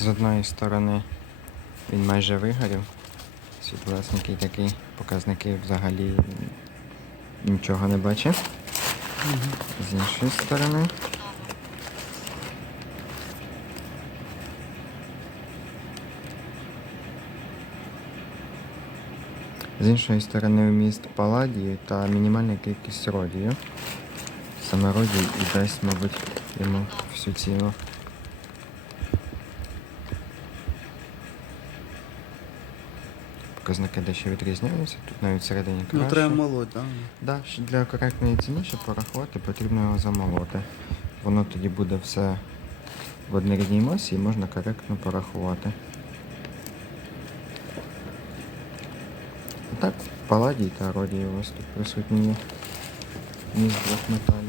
З одної сторони він майже вигорів. Світлесенький такий, показники взагалі нічого не бачив. З іншої сторони. З іншої сторони вміст паладію та мінімальна кількість родію. Саме родій і дасть, мабуть, йому всю ціну. Показники дещо відрізняються, тут навіть всередині краще. Ну треба молоть, так? Да, для коректної ціни, щоб порахувати, потрібно його замолоти. Воно тоді буде все в однорідній масі і можна коректно порахувати. Так, паладій та родій у вас тут присутні є. Ні з двох металів.